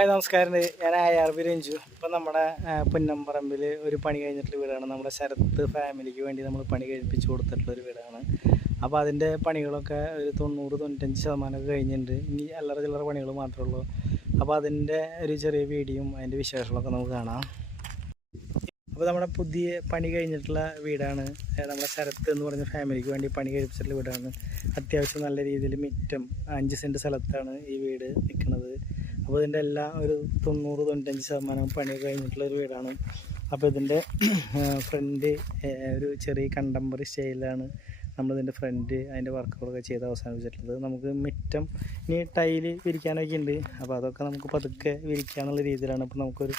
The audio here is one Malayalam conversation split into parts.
ഹായ് നമസ്കാരം. ഞാൻ ARB രഞ്ജു. ഇപ്പം നമ്മുടെ പുന്നമ്പറമ്പിൽ ഒരു പണി കഴിഞ്ഞിട്ടുള്ള വീടാണ്. നമ്മുടെ ശരത്ത് ഫാമിലിക്ക് വേണ്ടി നമ്മൾ പണി കഴിപ്പിച്ച് കൊടുത്തിട്ടുള്ളൊരു വീടാണ്. അപ്പോൾ അതിൻ്റെ പണികളൊക്കെ ഒരു 90-95% കഴിഞ്ഞിട്ടുണ്ട്. ഇനി അല്ലറ ചില്ലറ പണികൾ മാത്രമേ ഉള്ളൂ. അപ്പോൾ അതിൻ്റെ ഒരു ചെറിയ വീഡിയോയും അതിൻ്റെ വിശേഷങ്ങളൊക്കെ നമുക്ക് കാണാം. അപ്പോൾ നമ്മുടെ പുതിയ പണി കഴിഞ്ഞിട്ടുള്ള വീടാണ്. നമ്മുടെ ശരത്ത് എന്ന് പറഞ്ഞ ഫാമിലിക്ക് വേണ്ടി പണി കഴിപ്പിച്ചിട്ടുള്ള വീടാണ്. അത്യാവശ്യം നല്ല രീതിയിൽ മിറ്റം 5 സെൻറ്റ് സ്ഥലത്താണ് ഈ വീട് നിൽക്കുന്നത്. അപ്പോൾ ഇതിൻ്റെ എല്ലാം ഒരു 90-95% പണി കഴിഞ്ഞിട്ടുള്ളൊരു വീടാണ്. അപ്പോൾ ഇതിൻ്റെ ഫ്രണ്ട് ഒരു ചെറിയ കണ്ടംപററി സ്റ്റൈലാണ് നമ്മളിതിൻ്റെ ഫ്രണ്ട് അതിൻ്റെ വർക്കുകളൊക്കെ ചെയ്ത് അവസാനിപ്പിച്ചിട്ടുള്ളത്. നമുക്ക് മിറ്റം ഇനി ടൈല് വിരിക്കാനൊക്കെ ഉണ്ട്. അപ്പോൾ അതൊക്കെ നമുക്ക് പതുക്കെ വിരിക്കാനുള്ള രീതിയിലാണ്. അപ്പോൾ നമുക്കൊരു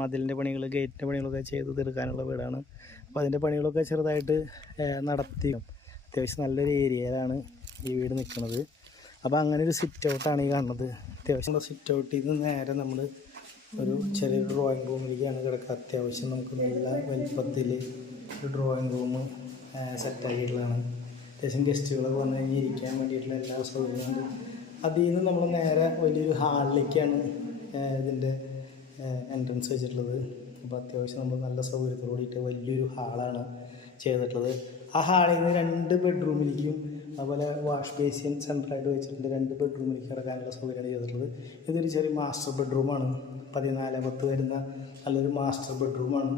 മതിലിൻ്റെ പണികൾ, ഗേറ്റിൻ്റെ പണികളൊക്കെ ചെയ്ത് തീർക്കാനുള്ള വീടാണ്. അപ്പോൾ അതിൻ്റെ പണികളൊക്കെ ചെറുതായിട്ട് നടത്തി അത്യാവശ്യം നല്ലൊരു ഏരിയയിലാണ് ഈ വീട് നിൽക്കുന്നത്. അപ്പോൾ അങ്ങനെ ഒരു സിറ്റ് ഔട്ടാണ് ഈ കാണുന്നത്. അത്യാവശ്യം സിറ്റ് ഔട്ടിൽ നിന്ന് നേരെ നമ്മൾ ഒരു ചെറിയൊരു ഡ്രോയിങ് റൂമിലേക്കാണ് കിടക്കുക. അത്യാവശ്യം നമുക്ക് നല്ല വലിപ്പത്തിൽ ഒരു ഡ്രോയിങ് റൂം സെറ്റാക്കിയിട്ടുള്ളതാണ്. അത്യാവശ്യം ഗസ്റ്റുകളൊക്കെ വന്നു കഴിഞ്ഞാൽ ഇരിക്കാൻ വേണ്ടിയിട്ടുള്ള എല്ലാ സൗകര്യമുണ്ട്. അതിൽ നിന്ന് നമ്മൾ നേരെ വലിയൊരു ഹാളിലേക്കാണ് ഇതിൻ്റെ എൻട്രൻസ് വെച്ചിട്ടുള്ളത്. അപ്പോൾ അത്യാവശ്യം നമ്മൾ നല്ല സൗകര്യത്തോടുകൂടിയിട്ട് വലിയൊരു ഹാളാണ് ചെയ്തിട്ടുള്ളത്. ആ ഹാളിൽ നിന്ന് 2 ബെഡ്റൂമിലേക്കും അതുപോലെ വാഷ് ബേസിൻ സെൻട്രലായിട്ട് വെച്ചിട്ടുണ്ട്. 2 ബെഡ്റൂമിലേക്ക് കിടക്കാനുള്ള സൗകര്യമാണ് ചെയ്തിട്ടുള്ളത്. ഇതൊരു ചെറിയ മാസ്റ്റർ ബെഡ്റൂമാണ്. 14-10 വരുന്ന നല്ലൊരു മാസ്റ്റർ ബെഡ്റൂമാണ്.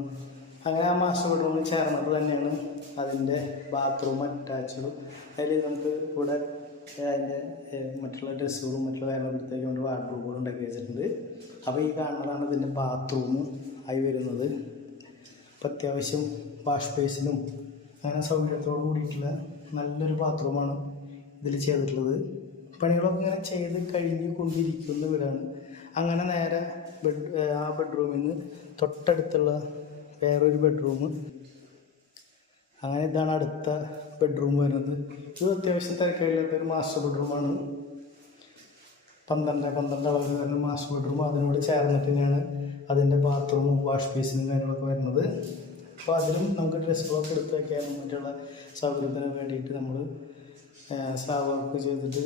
അങ്ങനെ ആ മാസ്റ്റർ ബെഡ്റൂമിൽ ചേർന്നിട്ട് തന്നെയാണ് അതിൻ്റെ ബാത്റൂം അറ്റാച്ച്ഡും. അതിൽ നമുക്ക് ഇവിടെ അതിൻ്റെ മറ്റുള്ള ഡ്രസ്സുകളും മറ്റുള്ള കാര്യങ്ങളൊക്കെ എടുത്തേക്ക് വേണ്ടി വാർഡ്രോബുകളും ഉണ്ടാക്കി വെച്ചിട്ടുണ്ട്. അപ്പോൾ ഈ കാണുന്നതാണ് ഇതിൻ്റെ ബാത്റൂം ആയി വരുന്നത്. അപ്പോൾ അത്യാവശ്യം വാഷ് ബേസിനും അങ്ങനെ സൗകര്യത്തോട് കൂടിയിട്ടുള്ള നല്ലൊരു ബാത്റൂമാണ് ഇതിൽ ചെയ്തിട്ടുള്ളത്. പണികളൊക്കെ ഇങ്ങനെ ചെയ്ത് കഴിഞ്ഞ് കൊണ്ടിരിക്കുന്ന വീടാണ്. അങ്ങനെ നേരെ ആ ബെഡ്റൂമിൽ നിന്ന് തൊട്ടടുത്തുള്ള വേറൊരു ബെഡ്റൂം. അങ്ങനെ ഇതാണ് അടുത്ത ബെഡ്റൂം വരുന്നത്. ഇത് അത്യാവശ്യം തിരക്കില്ലാത്തൊരു മാസ്റ്റർ ബെഡ്റൂമാണ്. 12 അളവിൽ വരുന്ന മാസ്റ്റർ ബെഡ്റൂം. അതിനോട് ചേർന്നിട്ട് തന്നെയാണ് അതിൻ്റെ ബാത്റൂമും വാഷ് ബേസിനും കാര്യങ്ങളൊക്കെ വരുന്നത്. അപ്പോൾ അതിലും നമുക്ക് ഡ്രസ്സുകളൊക്കെ എടുത്ത് വയ്ക്കാനും മറ്റുള്ള സൗകര്യത്തിന് വേണ്ടിയിട്ട് നമ്മൾ സ്ലാബ് വർക്ക് ചെയ്തിട്ട്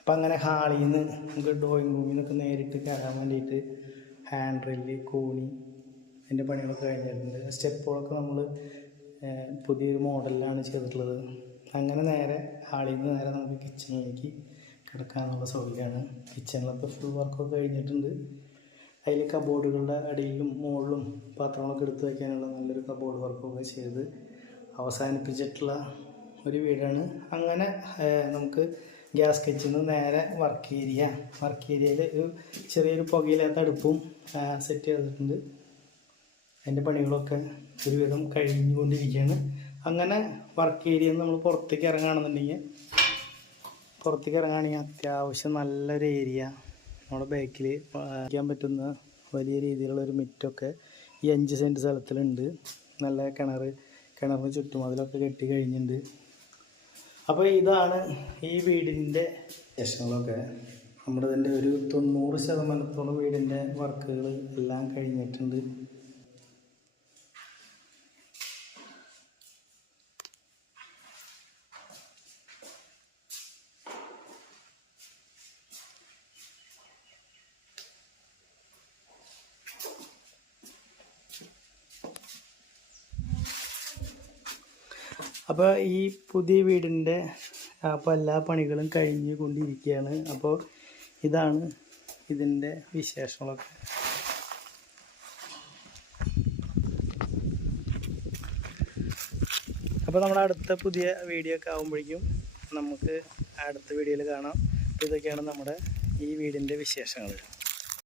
അപ്പം അങ്ങനെ ഹാളിൽ നിന്ന് നമുക്ക് ഡ്രോയിങ് റൂമിൽ നിന്നൊക്കെ നേരിട്ട് കയറാൻ വേണ്ടിയിട്ട് ഹാൻഡ് റെയില്, കോണി അതിൻ്റെ പണികളൊക്കെ കഴിഞ്ഞിട്ടുണ്ട്. സ്റ്റെപ്പുകളൊക്കെ നമ്മൾ പുതിയൊരു മോഡലിലാണ് ചെയ്തിട്ടുള്ളത്. അങ്ങനെ നേരെ ഹാളിൽ നിന്ന് നേരെ നമുക്ക് കിച്ചണിലേക്ക് കിടക്കാനുള്ള സൗകര്യമാണ്. കിച്ചണിലൊക്കെ ഫുൾ വർക്കൊക്കെ കഴിഞ്ഞിട്ടുണ്ട്. അതിൽ കബോർഡുകളുടെ അടിയിലും മുകളിലും പാത്രങ്ങളൊക്കെ എടുത്ത് വയ്ക്കാനുള്ള നല്ലൊരു കബോർഡ് വർക്കൊക്കെ ചെയ്ത് അവസാനിപ്പിച്ചിട്ടുള്ള ഒരു വീടാണ്. അങ്ങനെ നമുക്ക് ഗ്യാസ് കിച്ചണിൽ നേരെ വർക്ക് ഏരിയയിൽ ഒരു ചെറിയൊരു പുകയില്ലാത്ത അടുപ്പും സെറ്റ് ചെയ്തിട്ടുണ്ട്. അതിൻ്റെ പണികളൊക്കെ ഒരുവിധം കഴിഞ്ഞുകൊണ്ടിരിക്കുകയാണ്. അങ്ങനെ വർക്ക് ഏരിയയിൽ നമ്മൾ പുറത്തേക്ക് ഇറങ്ങുകയാണെന്നുണ്ടെങ്കിൽ അത്യാവശ്യം നല്ലൊരു ഏരിയ നമ്മുടെ ബാക്കിൽ വയ്ക്കാൻ പറ്റുന്ന വലിയ രീതിയിലുള്ളൊരു മിറ്റൊക്കെ ഈ 5 സെൻറ്റ് സ്ഥലത്തിലുണ്ട്. നല്ല കിണറിന് ചുറ്റും അതിലൊക്കെ കെട്ടി കഴിഞ്ഞിട്ടുണ്ട്. അപ്പോൾ ഇതാണ് ഈ വീടിൻ്റെ വിശേഷങ്ങളൊക്കെ. നമ്മുടെ ഇതിൻ്റെ ഒരു 90% വീടിൻ്റെ വർക്കുകൾ എല്ലാം കഴിഞ്ഞിട്ടുണ്ട്. അപ്പോൾ ഈ പുതിയ വീടിൻ്റെ എല്ലാ പണികളും കഴിഞ്ഞു കൊണ്ടിരിക്കുകയാണ്. അപ്പോൾ ഇതാണ് ഇതിൻ്റെ വിശേഷങ്ങളൊക്കെ. അപ്പോൾ നമ്മുടെ അടുത്ത പുതിയ വീഡിയോ ഒക്കെ ആകുമ്പോഴേക്കും നമുക്ക് അടുത്ത വീഡിയോയിൽ കാണാം. അപ്പോൾ ഇതൊക്കെയാണ് നമ്മുടെ ഈ വീടിൻ്റെ വിശേഷങ്ങൾ.